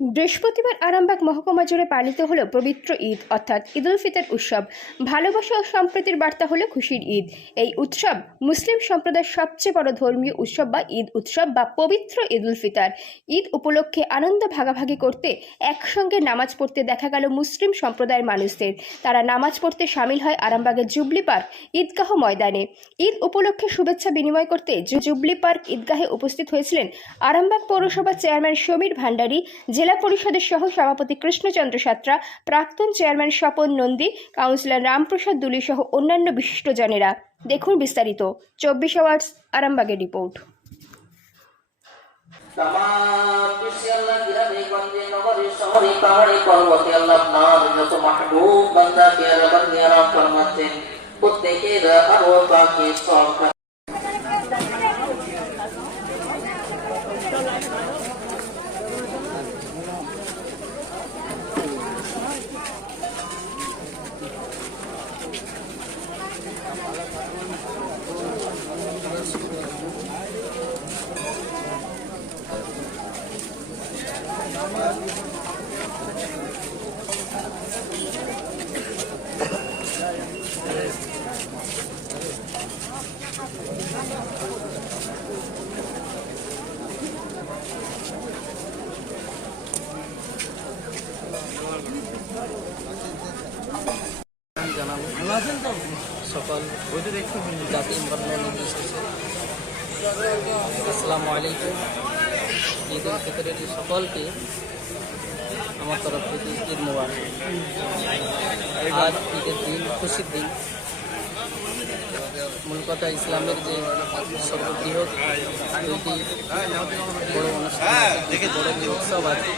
বৃহস্পতিবার আরামবাগ মহকুমা জুড়ে পালিত হলো পবিত্র ঈদ, অর্থাৎ ঈদ উল ফিতর উৎসব। ভালোবাসা ও সম্প্রীতির বার্তা হলো খুশির ঈদ। এই উৎসব মুসলিম সম্প্রদায়ের সবচেয়ে বড় ধর্মীয় উৎসব বা ঈদ উৎসব বা পবিত্র ঈদ উল ফিতর। ঈদ উপলক্ষে আনন্দ ভাগাভাগি করতে একসঙ্গে নামাজ পড়তে দেখা গেল মুসলিম সম্প্রদায়ের মানুষদের। তারা নামাজ পড়তে সামিল হয় আরামবাগের জুবলি পার্ক ঈদগাহ ময়দানে। ঈদ উপলক্ষে শুভেচ্ছা বিনিময় করতে জুবলি পার্ক ঈদগাহে উপস্থিত হয়েছিলেন আরামবাগ পৌরসভার চেয়ারম্যান সমীর ভান্ডারী, জেলা পরিষদের সহ সভাপতি কৃষ্ণচন্দ্র সাত্রা প্রাক্তন চেয়ারম্যান স্বপন নন্দী কাউন্সিলর রামপ্রসাদ দুলি সহ অন্যান্য বিশিষ্টজনেরা দেখুন বিস্তারিত চব্বিশ আওয়ার্স আরামবাগের রিপোর্ট তামাম সকল জাতি বর্ণ নির্বিশেষে আসসালামু আলাইকুম। ঈদ উল ফিতরের সকলকে আমার তরফ থেকে ঈদ মোবারক আজ ঈদের দিন খুশির দিন। মূল কথা ইসলামের যে সর্ববৃহৎ দুইটি বড় অনুষ্ঠান বড় উৎসব আছে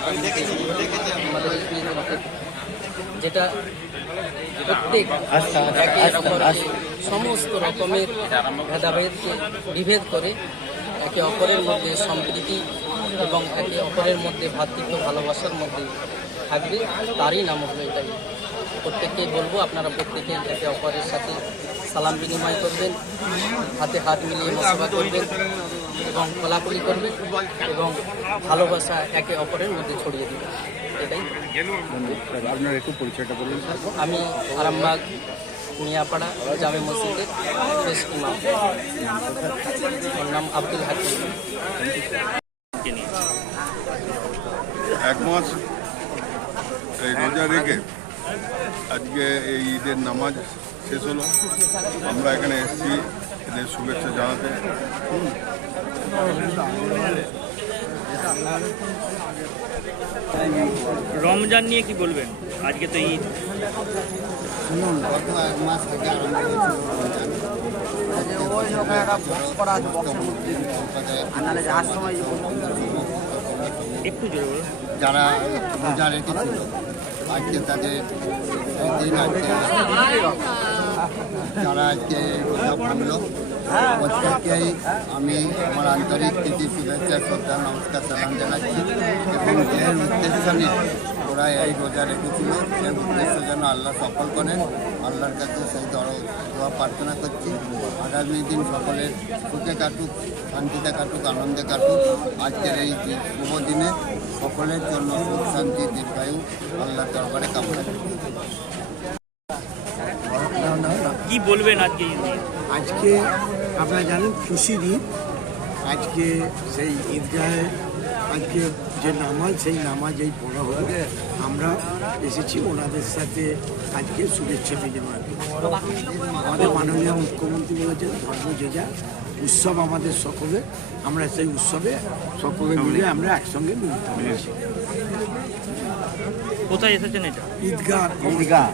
আমাদের যেটা প্রত্যেক সমস্ত রকমের ভেদাভেদকে বিভেদ করে একে অপরের মধ্যে সম্প্রীতি এবং একে অপরের মধ্যে ভ্রাতৃত্ব ভালোবাসার মধ্যে থাকবে তারই নাম হলো এটাই। প্রত্যেককেই বলব আপনারা প্রত্যেকে একে অপরের সাথে সালাম বিনিময় করবেন হাতে হাত মিলিয়ে মোসাফা করবেন এবং কোলাকুলি করবেন এবং ভালোবাসা একে অপরের মধ্যে ছড়িয়ে দেবেন। এটাই। আপনার একটু পরিচয়টা বলুন আমি আরামবাগ মিয়াপাড়া জামে মসজিদের শেষ ইমাম। ওর নাম আব্দুল হাকিম। এক মাস এই রোজা রেখে আজকে এই ঈদের নামাজ শেষ হলো। আমরা এখানে এসেছি এদের শুভেচ্ছা জানাতে। রমজান নিয়ে কি বলবেন? আজকে তো ঈদ। শুনুন গত এক মাস থেকে আরম্ভ হয়েছিল একটু জোরে বলুন। যারা রোজা রেখেছিল, আজকে তাদের দিন আজকে যারা আজকে রোজা ভাঙল প্রত্যেককেই আমি আমার আন্তরিক প্রীতি, শুভেচ্ছা, শ্রদ্ধা, নমস্কার, সালাম জানাচ্ছি। এবং যে উদ্দেশ্য নিয়ে ওরা এই রোজা রেখেছিল এর উদ্দেশ্য যেন আল্লাহ সফল করেন আল্লাহর কাছে সেই দর দোয়া প্রার্থনা করছি। আগামী দিন সকলের সুখে কাটুক শান্তিতে কাটুক আনন্দে কাটুক। আজকের এই শুভ দিনে সকলের জন্য সুখ শান্তি দীর্ঘায়ু আল্লাহর দরবারে কামনা করি। কি বলবেন আজকে আজকে আপনারা জানেন খুশির ঈদ। আজকে সেই ঈদগাহে আজকে যে নামাজ সেই নামাজ এই পড়া হলো আমরা এসেছি ওনাদের সাথে আজকে শুভেচ্ছা বিনিময়। আমাদের মাননীয় মুখ্যমন্ত্রী বলেছেন ধর্ম যে যা উৎসব আমাদের সকলে আমরা সেই উৎসবে সকলে মিলে আমরা একসঙ্গে মিলিত কোথায় এসেছেন এটা? ঈদগাহ। ঈদগাহ।